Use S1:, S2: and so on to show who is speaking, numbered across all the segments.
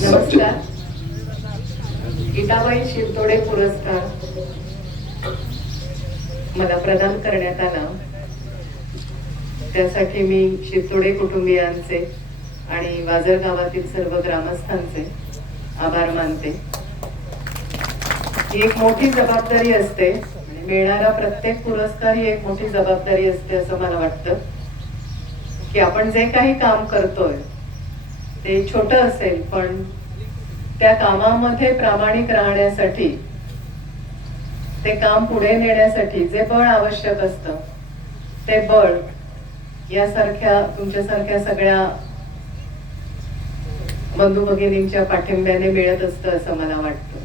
S1: नमस्कार. गीताबाई शिरतोडे पुरस्कार मला प्रदान करण्यात आला. त्यासाठी मी शिरतोडे कुटुंबियांचे आणि वाजर गावातील सर्व ग्रामस्थांचे आभार मानते. ही एक मोठी जबाबदारी असते. मिळणारा प्रत्येक पुरस्कार ही एक मोठी जबाबदारी असते असं मला वाटतं. की आपण जे काही काम करतोय ते छोट असेल पण त्या कामामध्ये प्रामाणिक राहण्यासाठी ते काम पुढे नेण्यासाठी जे बळ आवश्यक असतं ते बळ यासारख्या तुमच्यासारख्या सगळ्या बंधू भगिनींच्या पाठिंब्याने मिळत असतं असं मला वाटतं.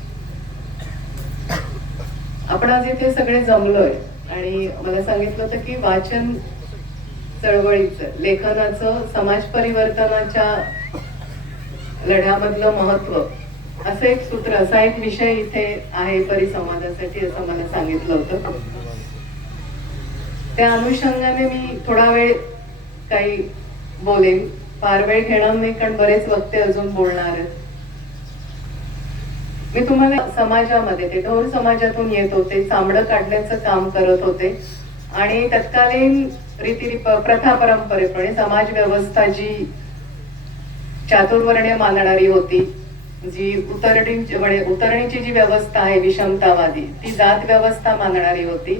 S1: आपण आज इथे सगळे जमलोय आणि मला सांगितलं होतं की वाचन चळवळीचं लेखनाचं समाज परिवर्तनाच्या लढ्यामधलं महत्त्व असं एक सूत्र असा एक विषय इथे आहे परिसंवादासाठी असं मला सांगितलं होतं. त्या अनुषंगाने मी थोडा वेळ काही बोलेन. फार वेळ घेणार नाही कारण बरेच वक्ते अजून बोलणार आहेत. मी तुम्हाला समाजामध्ये ते ढोर समाजातून येत होते चामडं काढण्याचं काम करत होते. आणि तत्कालीन रीती प्रथा परंपरेप्रमाणे समाज व्यवस्था जी चातुर्वर्ण्य मानणारी होती. जी उतरणी म्हणजे उतरणीची जी व्यवस्था आहे विषमतावादी ती जात व्यवस्था मानणारी होती.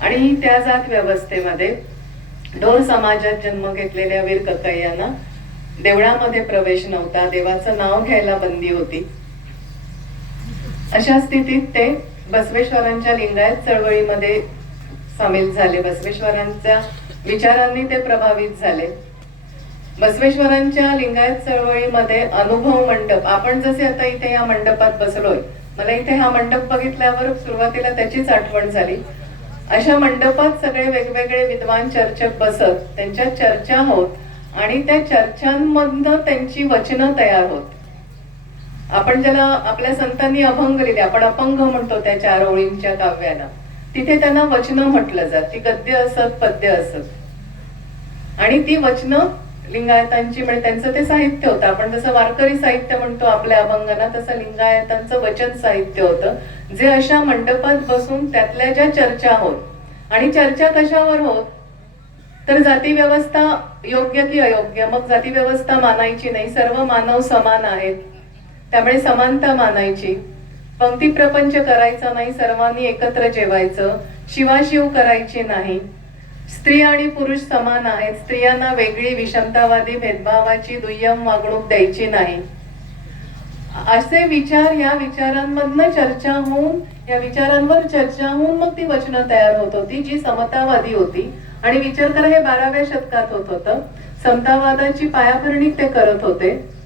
S1: आणि त्या जात व्यवस्थेमध्ये डोर समाजात जन्म घेतलेल्या वीर ककय्यांना देवळामध्ये प्रवेश नव्हता. देवाचं नाव घ्यायला बंदी होती. अशा स्थितीत ते बसवेश्वरांच्या लिंगायत चळवळीमध्ये सामील झाले. बसवेश्वरांच्या विचारांनी ते प्रभावित झाले. बसवेश्वरांच्या लिंगायत चळवळीमध्ये अनुभव मंडप. आपण जसे आता इथे या मंडपात बसलोय मला इथे हा मंडप बघितल्यावर सुरुवातीला त्याचीच आठवण झाली. अशा मंडपात सगळे वेगवेगळे विद्वान चर्चक बसत त्यांच्या चर्चा होत आणि त्या चर्चांमधनं त्यांची वचनं तयार होत. आपण ज्याला आपल्या संतांनी अभंग लिहिले आपण अपंग म्हणतो त्या चार ओळींच्या काव्याला. तिथे त्यांना वचनं म्हटलं जात ती गद्य असत पद्य असत. आणि ती वचनं लिंगायतांची म्हणजे त्यांचं ते साहित्य होतं. आपण जसं वारकरी साहित्य म्हणतो आपल्या अभंगाला तसं लिंगायतांचं वचन साहित्य होतं. जे अशा मंडपात बसून त्यातल्या ज्या चर्चा होत आणि चर्चा कशावर होत? तर जाती व्यवस्था योग्य की अयोग्य? मग जाती व्यवस्था मानायची नाही. सर्व मानव समान आहेत. त्यामुळे समानता मानायची. पंक्ती प्रपंच करायचा नाही. सर्वांनी एकत्र जेवायचं. शिवाशिव करायची नाही. स्त्री आणि पुरुष समान आहेत. स्त्रियांना वेगळी विषमतावादी भेदभावाची दुय्यम वागणूक द्यायची नाही. असे विचार या विचारांमधनं चर्चा होऊन या विचारांवर चर्चा होऊन मग ती वचनं तयार होत होती जी समतावादी होती. आणि विचार करा हे बाराव्या शतकात होत होतं. समतावादाची पायाभरणी ते करत होते.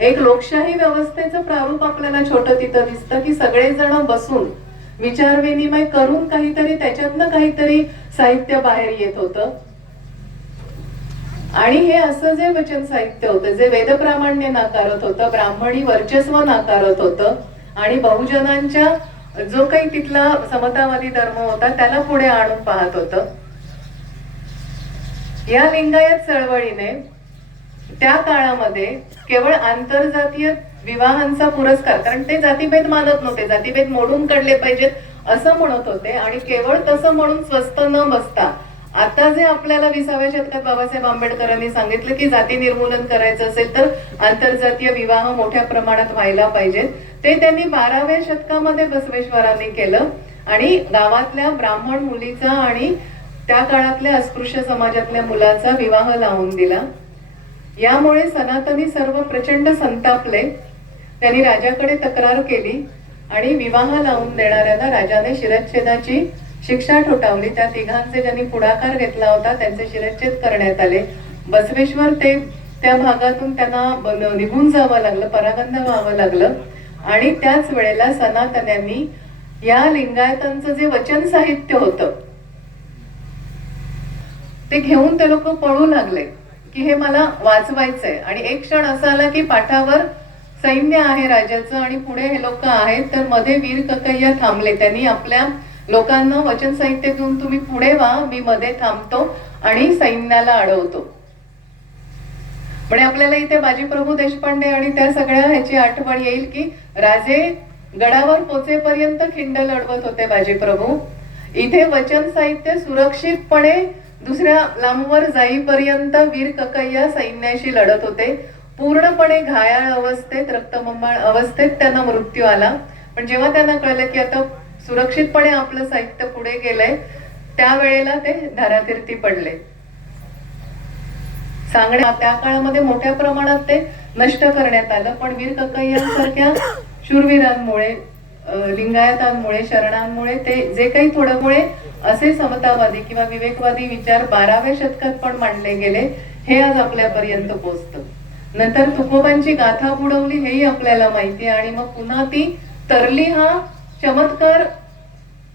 S1: एक लोकशाही व्यवस्थेचं प्रारूप आपल्याला छोटं तिथं दिसतं की सगळेजण बसून विचार विनिमय करून काहीतरी त्याच्यातनं काहीतरी साहित्य बाहेर येत होतं. आणि हे असं जे वचन साहित्य होतं जे वेदप्रामाण्य नाकारत होतं ब्राह्मणी वर्चस्व नाकारत होतं आणि बहुजनांच्या जो काही तिथला समतावादी धर्म होता त्याला पुढे आणून पाहत होतं. या लिंगायत चळवळीने त्या काळामध्ये केवळ आंतरजातीय विवाहांचा पुरस्कार कारण ते जातीभेद मानत नव्हते. जातीभेद मोडून काढले पाहिजेत असं म्हणत होते आणि केवळ तसं म्हणून स्वस्त न बसता आता जे आपल्याला विसाव्या शतकात बाबासाहेब आंबेडकरांनी सांगितलं की जाती निर्मूलन करायचं असेल तर आंतरजातीय विवाह मोठ्या प्रमाणात व्हायला पाहिजेत ते त्यांनी बाराव्या शतकामध्ये बसवेश्वरांनी केलं. आणि गावातल्या ब्राह्मण मुलीचा आणि त्या काळातल्या अस्पृश्य समाजातल्या मुलाचा विवाह लावून दिला. यामुळे सनातनी सर्व प्रचंड संतापले. त्यांनी राजाकडे तक्रार केली आणि विवाह लावून देणाऱ्यांना राजाने शिरच्छेदाची शिक्षा ठोठावली. त्या तिघांचे ज्यांनी पुढाकार घेतला होता त्यांचे शिरच्छेद करण्यात आले. बसवेश्वर ते त्या भागातून त्यांना निघून जावं लागलं परागंध व्हावं लागलं. आणि त्याच वेळेला सनातन्यांनी या लिंगायतांचं जे वचन साहित्य होतं ते घेऊन ते लोक पळू लागले की हे मला वाचवायचंय. आणि एक क्षण असा आला की पाठावर सैन्य आहे राजाचं आणि पुढे हे लोक आहेत तर मध्ये वीर ककय्या थांबले. त्यांनी आपल्या लोकांना वचन साहित्य घेऊन तुम्ही पुढे व्हा मी मध्ये थांबतो आणि सैन्याला अडवतो. म्हणजे आपल्याला इथे बाजीप्रभू देशपांडे आणि त्या सगळ्या ह्याची आठवण येईल की राजे गडावर पोचेपर्यंत खिंड लढवत होते बाजीप्रभू. इथे वचन साहित्य सुरक्षितपणे दुसऱ्या लांबवर जाईपर्यंत वीर ककय्या सैन्याशी लढत होते. पूर्णपणे घायाळ अवस्थेत रक्तमंबाळ अवस्थेत त्यांना मृत्यू आला. पण जेव्हा त्यांना कळलं की आता सुरक्षितपणे आपलं साहित्य पुढे गेलंय त्यावेळेला ते धारातीर्थी पडले. सांगणे त्या काळामध्ये मोठ्या प्रमाणात ते नष्ट करण्यात आलं. पण वीर कक्कय्यांसारख्या शूरवीरांमुळे लिंगायतांमुळे शरणांमुळे ते जे काही थोड्यामुळे असे समतावादी किंवा विवेकवादी विचार बाराव्या शतकात पण मांडले गेले हे आज आपल्यापर्यंत पोचतं नंतर तुकोबांची गाथा बुडवली हेही आपल्याला माहिती आहे. आणि मग पुन्हा ती तरली हा चमत्कार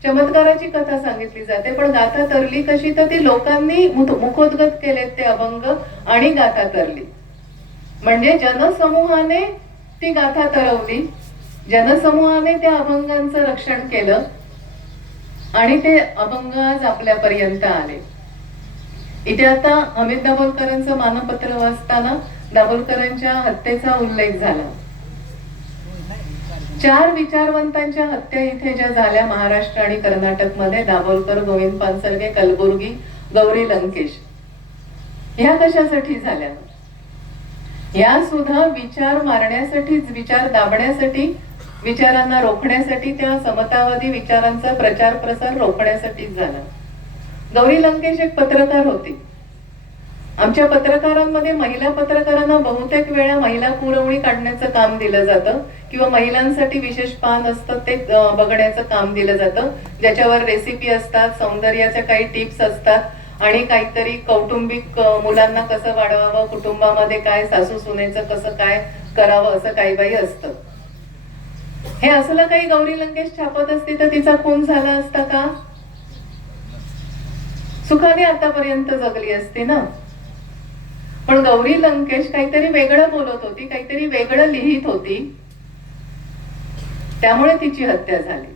S1: चमत्काराची कथा सांगितली जाते. पण गाथा तरली कशी? तर ती लोकांनी मुखोद्गत केलेत ते अभंग आणि गाथा तरली. म्हणजे जनसमूहाने ती गाथा तरवली जनसमूहाने त्या अभंगांचं रक्षण केलं आणि ते अभंग आज आपल्यापर्यंत आले. इथे आता अमित दाभोलकरांचं मानपत्र वाचताना दाभोलकरांच्या हत्येचा उल्लेख झाला. चार विचारवंतांच्या हत्या इथे ज्या झाल्या महाराष्ट्र आणि कर्नाटकमध्ये दाभोलकर गोविंद पानसरगे कलबुर्गी गौरी लंकेश ह्या कशासाठी झाल्या? या सुद्धा विचार मारण्यासाठीच विचार दाबण्यासाठी विचारांना रोखण्यासाठी त्या समतावादी विचारांचा प्रचार प्रसार रोखण्यासाठीच झाला. गौरी लंकेश एक पत्रकार होती. आमच्या पत्रकारांमध्ये महिला पत्रकारांना बहुतेक वेळा महिला पुरवणी काढण्याचं काम दिलं जातं किंवा महिलांसाठी विशेष पान असतं ते बघण्याचं काम दिलं जातं. ज्याच्यावर रेसिपी असतात सौंदर्याच्या काही टिप्स असतात आणि काहीतरी कौटुंबिक मुलांना कसं वाढवावं कुटुंबामध्ये काय सासू सुनेचं कसं काय करावं असं काही काही असतं. हे असलं काही गौरी लंकेश छापत असती तर तिचा खून झाला असता का? सुखाने आतापर्यंत जगली असती ना? पण गौरी लंकेश काहीतरी वेगळं बोलत होती काहीतरी वेगळं लिहित होती. त्यामुळे तिची हत्या झाली.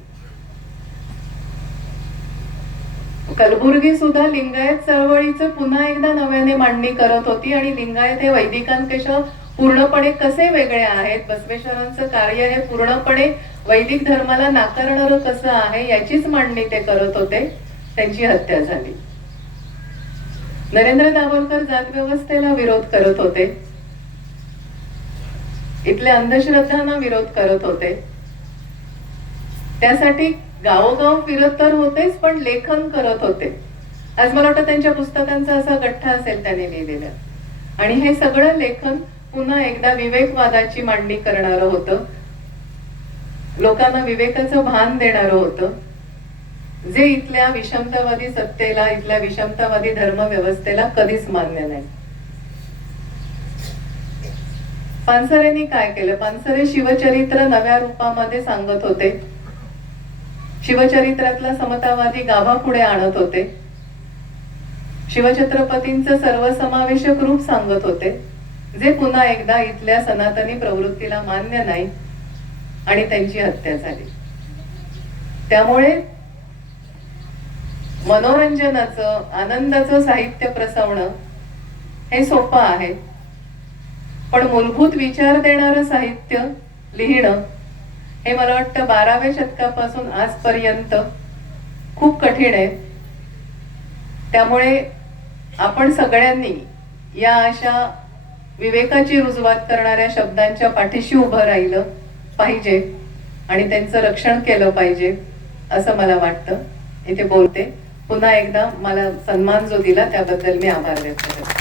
S1: कलबुर्गी सुद्धा लिंगायत चळवळीचं पुन्हा एकदा नव्याने मांडणी करत होती आणि लिंगायत हे वैदिकांपेक्षा पूर्णपणे कसे वेगळे आहेत? बसवेश्वरांचं कार्य हे पूर्णपणे वैदिक धर्माला नाकारणारं कसं आहे? याचीच मांडणी ते करत होते. त्यांची हत्या झाली. नरेंद्र दाभोलकर जात व्यवस्थेला विरोध करत होते. इथल्या अंधश्रद्धांना विरोध करत होते. त्यासाठी गावोगाव फिरत तर होतेच पण लेखन करत होते. आज मला वाटतं त्यांच्या पुस्तकांचा असा गठ्ठा असेल त्याने लिहिलेला. आणि हे सगळं लेखन पुन्हा एकदा विवेकवादाची मांडणी करणारं होतं. लोकांना विवेकाचं भान देणारं होतं. जे इथल्या विषमतावादी सत्तेला इथल्या विषमतावादी धर्म व्यवस्थेला कधीच मान्य नाही. पानसरेंनी काय केलं? पानसरे शिवचरित्र नव्या रूपामध्ये सांगत होते. शिवचरित्रातला समतावादी गाभा पुढे आणत होते. शिवछत्रपतींचं सर्वसमावेशक रूप सांगत होते. जे पुन्हा एकदा इथल्या सनातनी प्रवृत्तीला मान्य नाही आणि त्यांची हत्या झाली. त्यामुळे मनोरंजनाचं आनंदाचं साहित्य प्रसवणं हे सोपं आहे. पण मूलभूत विचार देणारं साहित्य लिहिणं हे मला वाटतं बाराव्या शतकापासून आजपर्यंत खूप कठीण आहे. त्यामुळे आपण सगळ्यांनी या अशा विवेकाची रुजवात करणाऱ्या शब्दांच्या पाठीशी उभं राहिलं पाहिजे आणि त्यांचं रक्षण केलं पाहिजे असं मला वाटतं. इथे बोलते. पुन्हा एकदा मला सन्मान जो दिला त्याबद्दल मी आभार व्यक्त करते.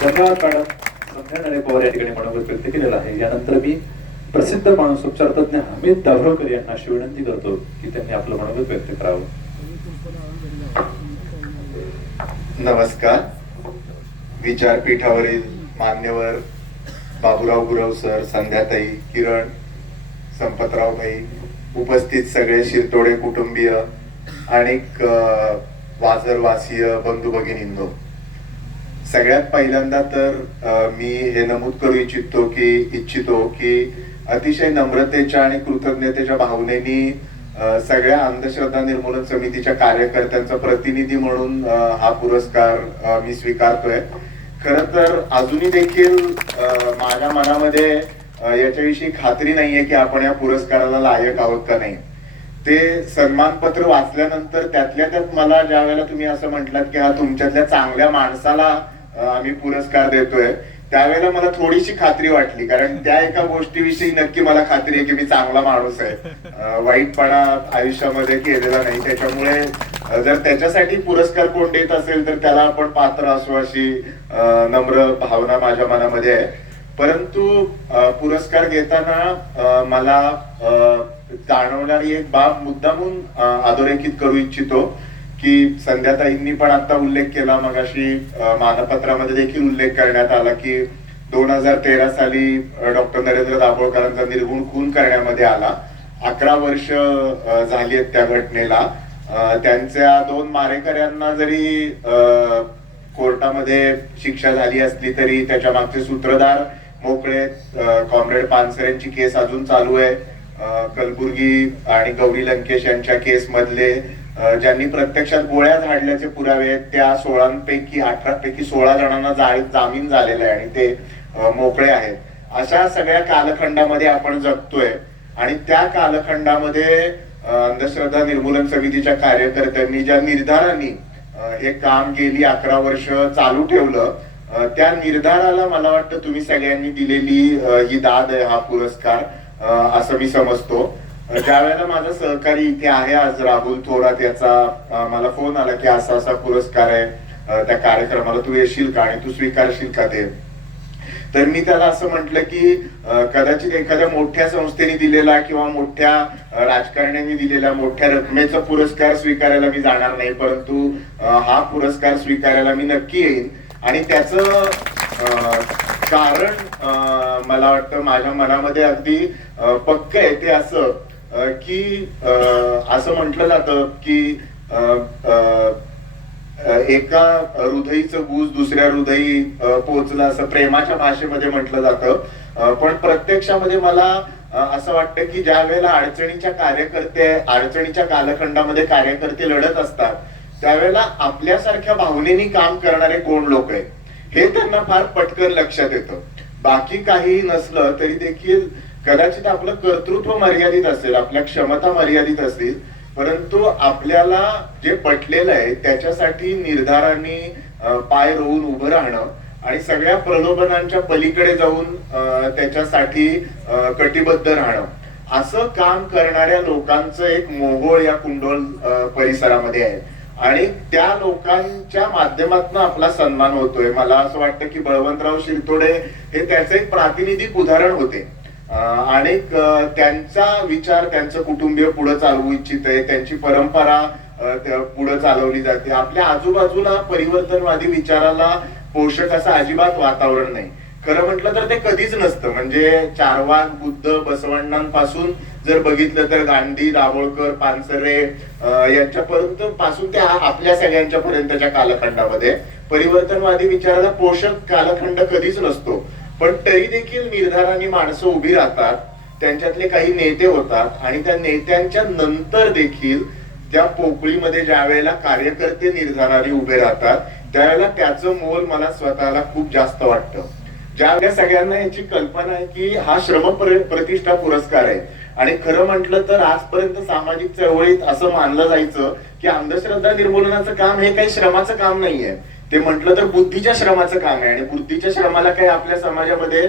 S2: धन्यवाद मॅडम. पवार या ठिकाणी मनोगत व्यक्त केलेलं आहे. यानंतर मी प्रसिद्ध माणूस उपचार तज्ञ हमीद दाभोळकर यांना अशी विनंती करतो की त्यांनी आपलं मनोगत व्यक्त करावं.
S3: नमस्कार. विचारपीठावरील मान्यवर बाबुराव गुरव सर संध्याताई किरण संपतराव भाई उपस्थित सगळे शिरतोडे कुटुंबीय आणि वाजरवासीय बंधू भगिनींनो. सगळ्यात पहिल्यांदा तर मी हे नमूद करू इच्छितो की इच्छितो की अतिशय नम्रतेच्या आणि कृतज्ञतेच्या भावनेनी सगळ्या अंधश्रद्धा निर्मूलन समितीच्या कार्यकर्त्यांचा प्रतिनिधी म्हणून हा पुरस्कार मी स्वीकारतोय. खर तर अजूनही देखील माझ्या मनामध्ये याच्याविषयी खात्री नाहीये की आपण या पुरस्काराला लायक आहोत का नाही. ते सन्मानपत्र वाचल्यानंतर त्यातल्या त्यात मला ज्या वेळेला तुम्ही असं म्हटलात की हा तुमच्यातल्या चांगल्या माणसाला आम्ही पुरस्कार देतोय त्यावेळेला मला थोडीशी खात्री वाटली. कारण त्या एका गोष्टीविषयी नक्की मला खात्री आहे की मी चांगला माणूस आहे. वाईटपणा आयुष्यामध्ये केलेला नाही. त्याच्यामुळे जर त्याच्यासाठी पुरस्कार कोण देत असेल तर त्याला आपण पात्र असू अशी नम्र भावना माझ्या मनामध्ये आहे. परंतु पुरस्कार घेताना मला जाणवणारी एक बाब मुद्दामून अधोरेखित करू इच्छितो की संध्याताईंनी पण आता उल्लेख केला मगाशी मानपत्रामध्ये देखील उल्लेख करण्यात आला की दोन हजार तेरा साली डॉक्टर नरेंद्र दाभोळकरांचा निर्गुण खून करण्यामध्ये आला. अकरा वर्ष झाली आहेत त्या घटनेला. त्यांच्या दोन मारेकऱ्यांना जरी कोर्टामध्ये शिक्षा झाली असली तरी त्याच्या मागचे सूत्रधार मोकळे कॉम्रेड पानसरेंची केस अजून चालू आहे. कलबुर्गी आणि गौरी लंकेश यांच्या केस मधले ज्यांनी प्रत्यक्षात गोळ्या झाडल्याचे पुरावे आहेत त्या सोळांपैकी अठरा पैकी सोळा जणांना जा- जामीन झालेला आहे आणि ते मोकळे आहेत. अशा सगळ्या कालखंडामध्ये आपण जगतोय आणि त्या कालखंडामध्ये अंधश्रद्धा निर्मूलन समितीच्या कार्यकर्त्यांनी ज्या निर्धारांनी हे काम गेली अकरा वर्ष चालू ठेवलं त्या निर्धाराला मला वाटतं तुम्ही सगळ्यांनी दिलेली ही दाद आहे हा पुरस्कार असं मी समजतो. ज्या वेळेला माझा सहकारी इथे आहे आज राहुल थोरात याचा मला फोन आला की असा असा पुरस्कार आहे त्या कार्यक्रमाला तू येशील का आणि तू स्वीकारशील का ते? तर मी त्याला असं म्हटलं की कदाचित एखाद्या मोठ्या संस्थेने दिलेला किंवा मोठ्या राजकारण्यांनी दिलेला मोठ्या रकमेचा पुरस्कार स्वीकारायला मी जाणार नाही परंतु हा पुरस्कार स्वीकारायला मी नक्की येईन. आणि त्याचं कारण मला वाटतं माझ्या मनामध्ये अगदी पक्क आहे ते असं की असं म्हटलं जातं की एका हृदयीचं गुज दुसऱ्या हृदयी पोहोचलं असं प्रेमाच्या भाषेमध्ये म्हटलं जातं. पण प्रत्यक्षामध्ये मला असं वाटतं की ज्या वेळेला अडचणीच्या कार्यकर्ते अडचणीच्या कालखंडामध्ये कार्यकर्ते लढत असतात त्यावेळेला आपल्यासारख्या भावनेनी काम करणारे कोण लोक आहेत हे त्यांना फार पटकन लक्षात येतं. बाकी काहीही नसलं तरी देखील कदाचित आपलं कर्तृत्व मर्यादित असेल आपल्या क्षमता मर्यादित असतील परंतु आपल्याला जे पटलेलं आहे त्याच्यासाठी निर्धारांनी पाय रोवून उभं राहणं आणि सगळ्या प्रलोभनांच्या पलीकडे जाऊन त्याच्यासाठी कटिबद्ध राहणं. असं काम करणाऱ्या लोकांचं एक मोहोळ या कुंडोल परिसरामध्ये आहे. आणि त्या लोकांच्या माध्यमातून आपला सन्मान होतोय. मला असं वाटतं की बळवंतराव शिरतोडे हे त्याचं एक प्रातिनिधिक उदाहरण होते. आणि त्यांचा विचार त्यांचं कुटुंबीय पुढे चालवू इच्छित आहे. त्यांची परंपरा पुढे चालवली जाते. आपल्या आजूबाजूला परिवर्तनवादी विचाराला पोषक असं अजिबात वातावरण नाही. खरं म्हटलं तर ते कधीच नसतं. म्हणजे चारवान बुद्ध बसवण्णांपासून जर बघितलं तर गांधी दाभोळकर पानसरे यांच्यापर्यंत पासून ते आपल्या सगळ्यांच्या पर्यंतच्या कालखंडामध्ये. परिवर्तनवादी विचाराला पोषक कालखंड कधीच नसतो. पण तरी देखील निर्धाराने माणसं उभी राहतात त्यांच्यातले काही नेते होतात आणि त्या नेत्यांच्या नंतर देखील त्या पोकळीमध्ये ज्या वेळेला कार्यकर्ते निर्धाराने उभे राहतात त्यावेळेला त्याचं मोल मला स्वतःला खूप जास्त वाटतं. ज्या सगळ्यांना याची कल्पना आहे की हा श्रम प्रतिष्ठा पुरस्कार आहे. आणि खरं म्हटलं तर आजपर्यंत सामाजिक चळवळीत असं मानलं जायचं की अंधश्रद्धा निर्मूलनाचं काम हे काही श्रमाचं काम नाहीये. ते म्हटलं तर बुद्धीच्या श्रमाचं काम आहे. आणि बुद्धीच्या श्रमाला काही आपल्या समाजामध्ये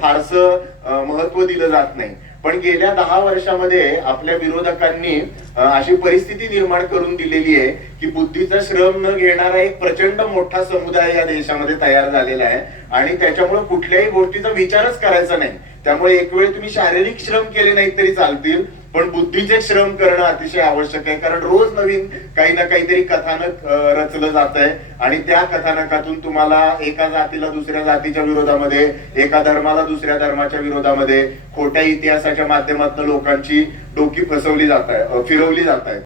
S3: फारसं महत्त्व दिलं जात नाही. पण गेल्या दहा वर्षामध्ये आपल्या विरोधकांनी अशी परिस्थिती निर्माण करून दिलेली आहे की बुद्धीचा श्रम न घेणारा एक प्रचंड मोठा समुदाय या देशामध्ये तयार झालेला आहे. आणि त्याच्यामुळे कुठल्याही गोष्टीचा विचारच करायचा नाही. त्यामुळे एक वेळ तुम्ही शारीरिक श्रम केले नाही तरी चालतील पण बुद्धीचे श्रम करणं अतिशय आवश्यक आहे. कारण रोज नवीन काही ना काहीतरी कथानक रचलं जात आहे. आणि त्या कथानकातून तुम्हाला एका जातीला दुसऱ्या जातीच्या विरोधामध्ये एका धर्माला दुसऱ्या धर्माच्या विरोधामध्ये खोट्या इतिहासाच्या माध्यमातून लोकांची डोकी फसवली जात आहे फिरवली जात आहे.